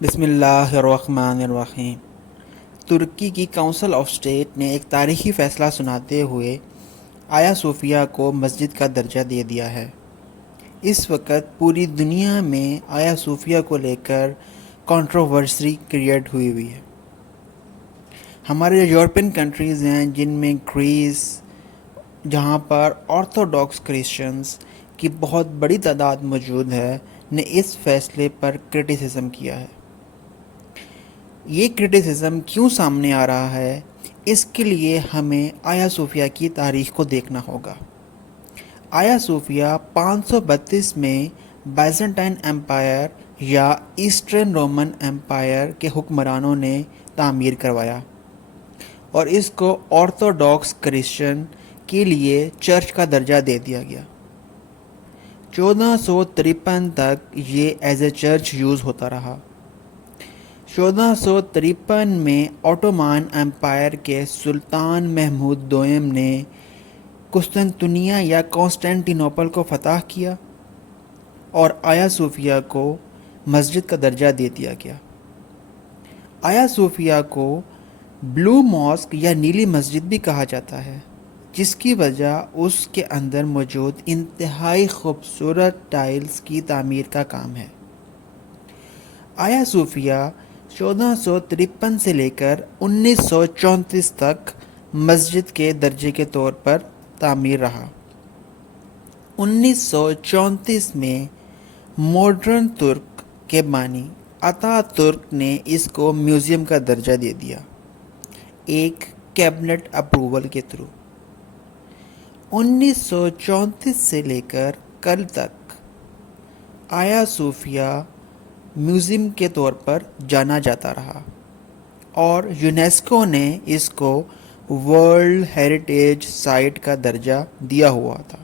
بسم اللہ الرحمن الرحیم۔ ترکی کی کونسل آف اسٹیٹ نے ایک تاریخی فیصلہ سناتے ہوئے آیا صوفیہ کو مسجد کا درجہ دے دیا ہے۔ اس وقت پوری دنیا میں آیا صوفیہ کو لے کر کنٹروورسی کریٹ ہوئی ہے۔ ہمارے یورپین کنٹریز ہیں جن میں گریس، جہاں پر آرتھوڈاکس کرسچنز کی بہت بڑی تعداد موجود ہے، نے اس فیصلے پر کرٹیسزم کیا ہے۔ یہ کرٹیسزم کیوں سامنے آ رہا ہے؟ اس کے لیے ہمیں آیا صوفیہ کی تاریخ کو دیکھنا ہوگا۔ آیا صوفیہ 532 میں بائزنٹائن ایمپائر یا ایسٹرن رومن ایمپائر کے حکمرانوں نے تعمیر کروایا اور اس کو آرتھوڈاکس کرسچن کے لیے چرچ کا درجہ دے دیا گیا۔ 1453 تک یہ ایز اے چرچ یوز ہوتا رہا۔ 1453 میں آٹومان ایمپائر کے سلطان محمود دوئم نے قسطنطنیہ یا کانسٹینٹینوپل کو فتح کیا اور آیا صوفیہ کو مسجد کا درجہ دے دیا گیا۔ آیا صوفیہ کو بلو ماسک یا نیلی مسجد بھی کہا جاتا ہے، جس کی وجہ اس کے اندر موجود انتہائی خوبصورت ٹائلز کی تعمیر کا کام ہے۔ آیا صوفیہ 1453 سے لے کر 1934 تک مسجد کے درجے کے طور پر تعمیر رہا۔ 1934 میں ماڈرن ترک کے بانی اتا ترک نے اس کو میوزیم کا درجہ دے دیا، ایک کیبنٹ اپروول کے تھرو۔ 1934 سے لے کر کل تک آیا صوفیہ میوزیم کے طور پر جانا جاتا رہا اور یونیسکو نے اس کو ورلڈ ہیریٹیج سائٹ کا درجہ دیا ہوا تھا۔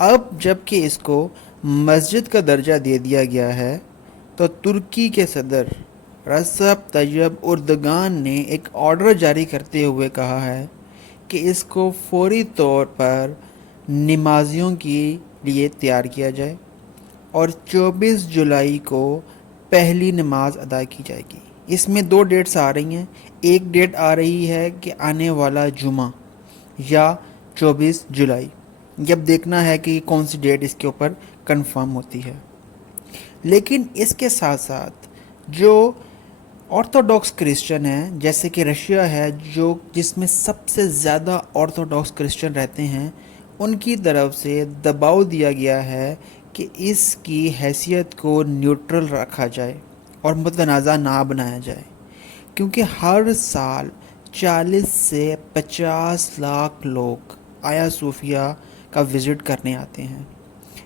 اب جب کہ اس کو مسجد کا درجہ دے دیا گیا ہے تو ترکی کے صدر رسپ طیب اردگان نے ایک آرڈر جاری کرتے ہوئے کہا ہے کہ اس کو فوری طور پر نمازیوں کے لیے تیار کیا جائے اور 24 جولائی کو پہلی نماز ادا کی جائے گی۔ اس میں 2 ڈیٹس آ رہی ہیں۔ ایک ڈیٹ آ رہی ہے کہ آنے والا جمعہ یا 24 جولائی، جب دیکھنا ہے کہ کون سی ڈیٹ اس کے اوپر کنفرم ہوتی ہے۔ لیکن اس کے ساتھ ساتھ جو آرتھوڈاکس کرسچن ہیں، جیسے کہ رشیا ہے جس میں سب سے زیادہ آرتھوڈاکس کرسچن رہتے ہیں، ان کی طرف سے دباؤ دیا گیا ہے کہ اس کی حیثیت کو نیوٹرل رکھا جائے اور متنازع نہ بنایا جائے، کیونکہ ہر سال 40 سے 50 لاکھ لوگ آیا صوفیہ کا وزٹ کرنے آتے ہیں،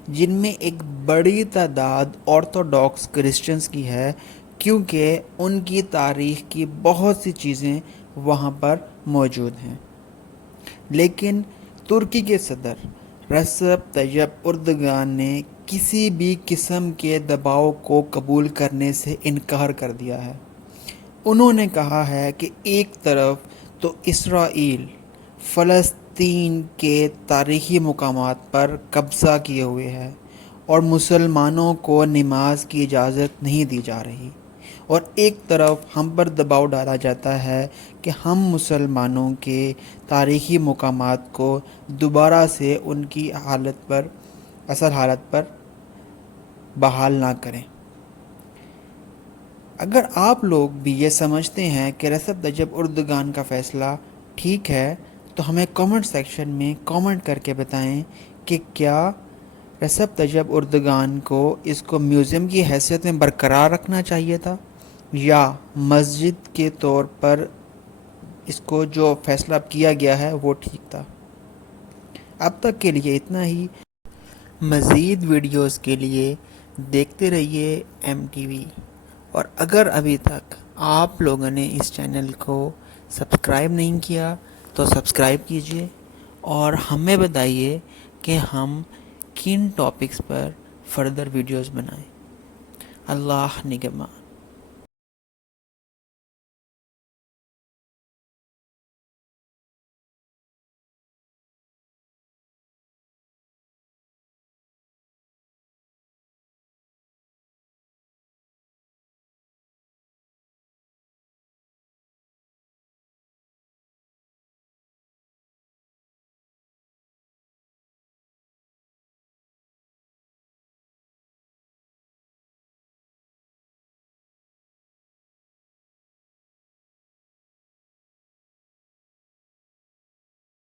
جن میں ایک بڑی تعداد آرتھوڈاکس کرسچنز کی ہے، کیونکہ ان کی تاریخ کی بہت سی چیزیں وہاں پر موجود ہیں۔ لیکن ترکی کے صدر رسپ طیب اردگان نے کسی بھی قسم کے دباؤ کو قبول کرنے سے انکار کر دیا ہے۔ انہوں نے کہا ہے کہ ایک طرف تو اسرائیل فلسطین کے تاریخی مقامات پر قبضہ کیے ہوئے ہے اور مسلمانوں کو نماز کی اجازت نہیں دی جا رہی، اور ایک طرف ہم پر دباؤ ڈالا جاتا ہے کہ ہم مسلمانوں کے تاریخی مقامات کو دوبارہ سے ان کی اصل حالت پر بحال نہ کریں۔ اگر آپ لوگ بھی یہ سمجھتے ہیں کہ رسپ طیب اردگان کا فیصلہ ٹھیک ہے تو ہمیں کامنٹ سیکشن میں کامنٹ کر کے بتائیں کہ کیا رسپ طیب اردگان کو اس کو میوزیم کی حیثیت میں برقرار رکھنا چاہیے تھا، یا مسجد کے طور پر اس کو جو فیصلہ کیا گیا ہے وہ ٹھیک تھا۔ اب تک کے لیے اتنا ہی۔ مزید ویڈیوز کے لیے دیکھتے رہیے MTV، اور اگر ابھی تک آپ لوگوں نے اس چینل کو سبسکرائب نہیں کیا تو سبسکرائب کیجئے اور ہمیں بتائیے کہ ہم کن ٹاپکس پر فردر ویڈیوز بنائیں۔ اللہ نگہبان۔